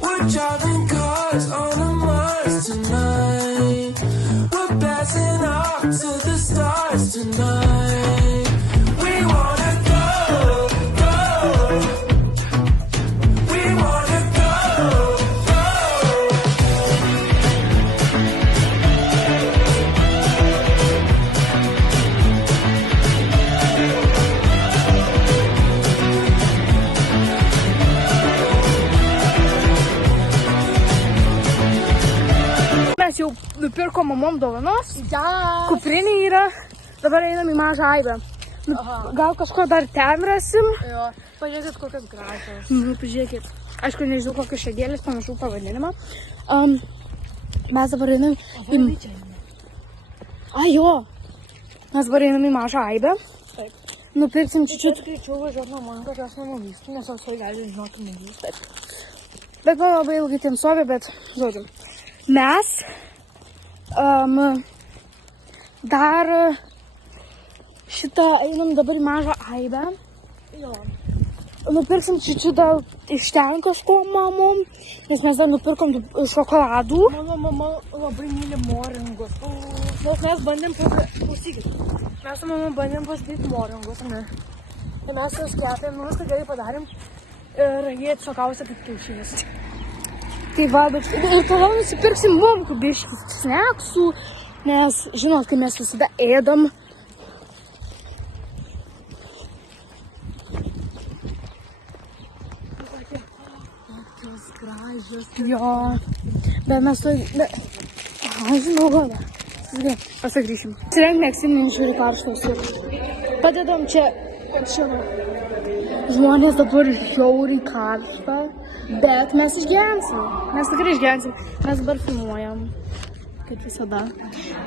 We're driving cars on a Mars tonight. We're passing off to the stars tonight. We wanna go, go. We wanna go, go. Mes jau nupirko mamom dovanos, Ja. kuprinė yra, dabar einam į mažą aibę. Gal kažko dar ten rasim? Jo. Pažiūrėkit, kokios gražios. Pažiūrėkit, aišku, nežinau kokios šedėlės, panašu pavadinimą. Mes dabar einam į... Jo. Mes dabar einam į mažą aibę. Taip. Nupirksim čiučiut. Greičiau važiuot nuo man, kad jos nenuvystų, nes jos gali žinoti nevystų. Taip. Bet man labai ilgai ten sovė, bet, žodžiu. Mes dar šitą einam dabar į mažą aibę. Jo. Nupirksim čiučiut dar iš ten kažko mamom, nes mes dar nupirkom šokoladų. Mano mama labai myli moringus. Nes mes bandėm klausykit. Mes su mama bandėm pasidaryti moringus, ne? Ir mes juos kepėm, nu viską gerai padarėm. Ir jie atšokausia kaip kiaušinis. Tai va, bet ir toliau nusipirksim mum biškį sneksų, nes žinot, kai mes visada ėdam. Tokios gražios. Jo, bet mes to... žinau, gal. Pasagrįšim. Sirenk mėgsim, žiūri karštos ir padedam čia. Žmonės dabar žiauriai karšta, bet mes išgyvensim. Mes tikrai išgyvensim. Mes dabar filmuojam, kaip visada.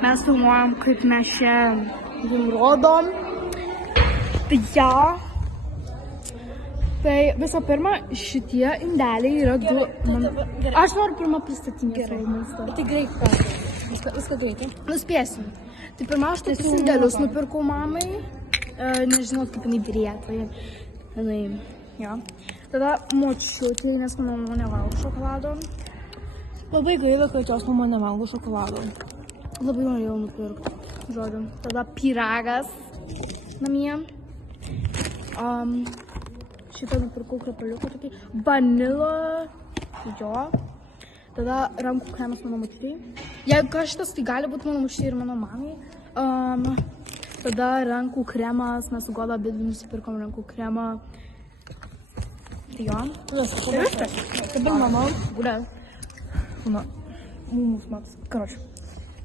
Mes filmuojam, kaip mes čia jum rodom. Tai ja. Tai visą pirma, šitie indeliai yra du. Aš noriu pirmą pristatyti savo maistą. Tai greit prašau. Viską greitai. Nuspėsim. Tai pirma, aš tokius indelius nupirkau mamai. Nežinau, kaip jinai drėta. Jo. Tada močiutė, nes mano mama nevalgo šokolado. Labai gaila, kad jos mama nevalgo šokolado. Labai norėjau nupirkti. Žodžiu. Tada pyragas namie. Šitą nupirkau krepaliuką tokį. Vanilą. Jo. Tada rankų kremas mano močiutei. Jeigu kažkas, tai gali būti mano močiutei ir mano mamai. Tada rankų kremas, mes su Goda abi nusipirkom rankų kremą. Tai jo. Tai viskas. Dabar mama. Gulia. Mūsų matas. Karoči.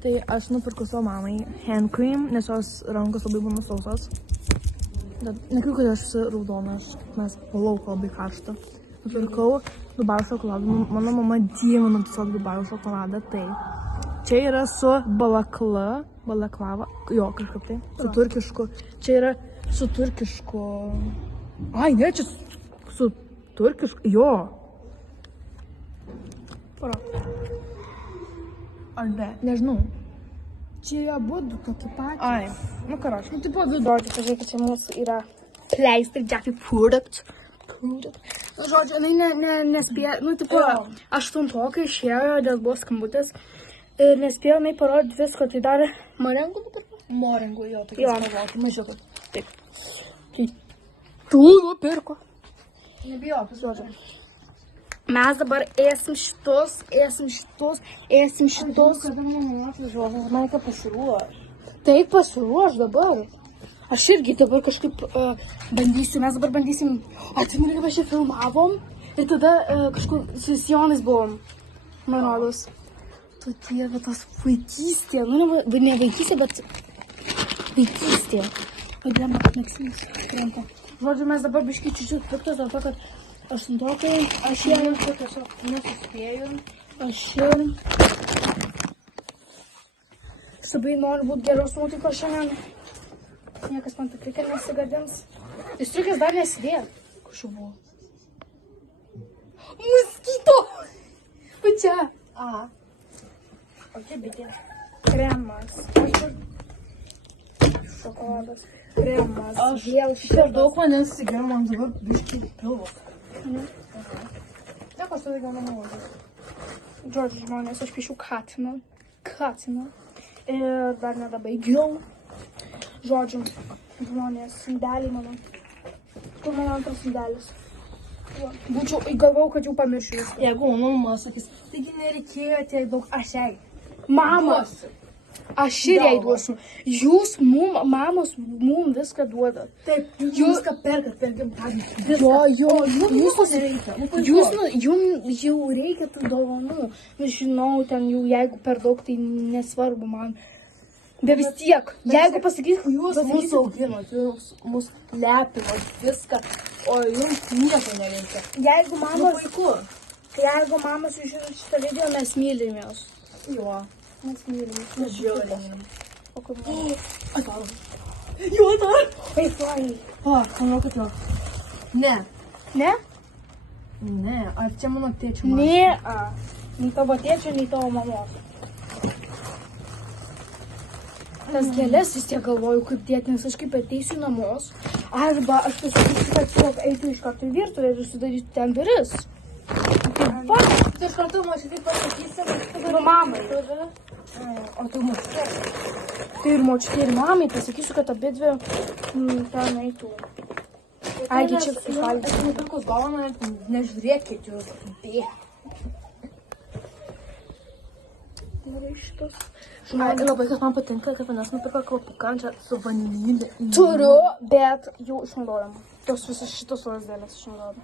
Tai aš nupirkau savo mamai hand cream, nes jos rankos labai būna sausos. Nekiu, kad aš raudonas, nes palauko labai karštą. Nupirkau Dubajų šokoladą. Mano mama dievina tiesiog Dubajų šokoladą. Tai čia yra su balaklava. Jo, kažkaip tai. Su turkišku. Čia yra su turkišku. Ai, ne, čia su turkišku. Jo. Paro. Ar ne? Nežinau. Čia abu tokie patys. Ai, nu karoč. Nu, tipo, žodžiu, pažiūrėkit, čia mūsų yra pleister Jeffy product. Nu, žodžiu, jinai nespėjo, nu, tipo, aštuntokai išėjo, dėl buvo skambutis. Ir nespėjo, jinai parodyti visko, tai dar morengų nupirko? Morengų, jo, tokie spalvoti, mažiukai. Taip. Tai tu nupirko. Nebijok, Žodžiu. Mes dabar ėsim šitus. Kada mama atvažiuoja, man reikia pasiruoš. Taip, pasiruoš dabar. Aš irgi dabar kažkaip bandysiu, mes dabar bandysim. Atsimenu, kaip mes čia filmavom ir tada kažkur su Jonais buvom, man rodos. Tu dieve, tas vaikystė, nu ne vaikystė, bet vaikystė. Vadinama, kad Maksimas krenta. Žodžiu, mes dabar biškai čiūčiut piktas dėl to, kad aštuntokai, aš jau tiesiog nesuspėju. Aš labai noriu būti geros nuotaikos šiandien. Niekas man tikrai, kad nesigadins. Striukės dar nesidėjo. Kažkaip buvo. Moskito! O čia. Aha. O čia bitė. Kremas. Šokoladas. Kremas. Aš vėl per daug vandens įsigėriau, man dabar biškai pilvas. Jak aš tada gaunu nuomonę? Žodžiu, žmonės, aš piešiu katiną. Katiną. Ir dar nedabaigiau. Žodžiu, žmonės, indeliai mano. Kur mano antras indelis? Būčiau, galvojau, kad jau pamiršiu viską. Jeigu mano mama sakys, taigi nereikėjo tiek daug aš jai. Mama, aš ir jai duosiu. Jūs mamos mum viską duodat. Taip, jūs viską perkat per gimtadienį. Jums jau reikia tų dovanų. Žinau, ten jau jeigu per daug, tai nesvarbu man. Bet vis tiek, jeigu pasakys, Jūs mūsų auginot, jūs mūsų lepinot viską, o jums nieko nereikia. jeigu mamos, Puiku. jeigu mamos žiūri šitą video, mes mylim jos. Jo. Mes mylim. Mes žiūrim. O kur mama? Atau. Jo, dar. Eik, vai. O, manau, kad jo. Ne. Ne? Ne, ar čia mano tėčio mašina? Ne. Nei tavo tėčio, nei tavo mamos. Tas gėlės vis tiek galvoju, kaip dėti, nes aš kaip ateisiu namos, arba aš pasakysiu, kad tiesiog eitų iš karto į virtuvę ir užsidarysiu ten duris. Tai va, Tu iš karto mašinai pasakysi, nu mamai. o tu mašinai. Tai ir močiutė, ir mamai pasakysiu, kad abi dvi ten eitų. Aigi čia sušaldžiu. Aš nupirkus dovaną, nežiūrėkit jūs. Bėk. Ai, labai kas man patinka, kad manęs nupirko kvapukančią su vanilė. Turiu, bet jau išnaudojam. Tos visas šitos lasdelės išnaudojam.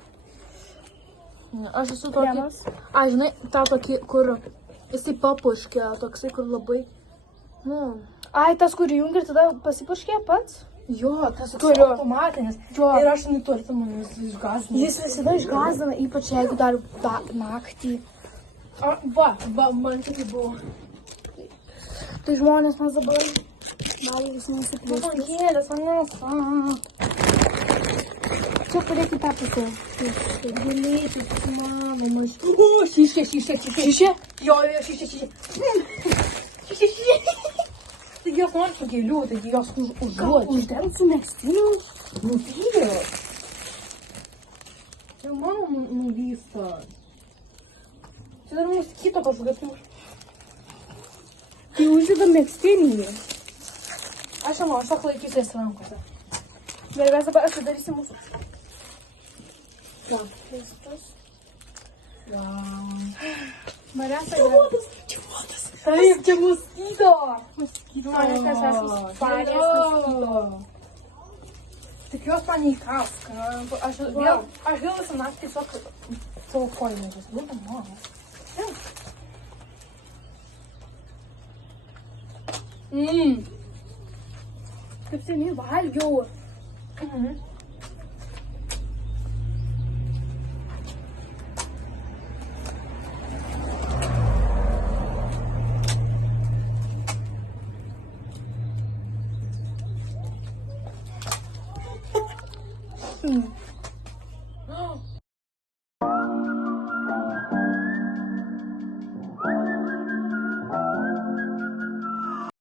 Aš esu tokį... Kremas. Ai, žinai, tą tokį, kur jisai papuškia, toksai, kur labai... Nu, Ai, tas, kur jungi ir tada pasipurškė pats? jo, tas Turiu. automatinis. Jo. Ir aš nuturtu manis išgąsdinu. Jis visada išgąsdina, ypač jeigu dar naktį. Va, man tik buvo. Tai žmonės mes dabar valgys nusipirkti. Gėlės, manęs. Čia padėkit tą pusę. Gėlėti, mano mažai. O, šišė. Šišė? Jo, šišė. Taigi jos nori su gėlių, taigi jos užduoda. Uždent su megztiniu? Nuvylė. Čia mano nuvysta. Čia dar mums kito kažkokios. Tai uždeda megztinį. Aš jau aš laikysiu jas rankose. Bet mes dabar atidarysim mūsų. Va. Maresa Čia uodas. Taip, čia moskyto. Žmonės mes esame sparės moskyto. Tik jos man neįkas. Aš vėl visą naktį tiesiog savo kojinėmis. Būtent mano. Kaip seniai valgiau.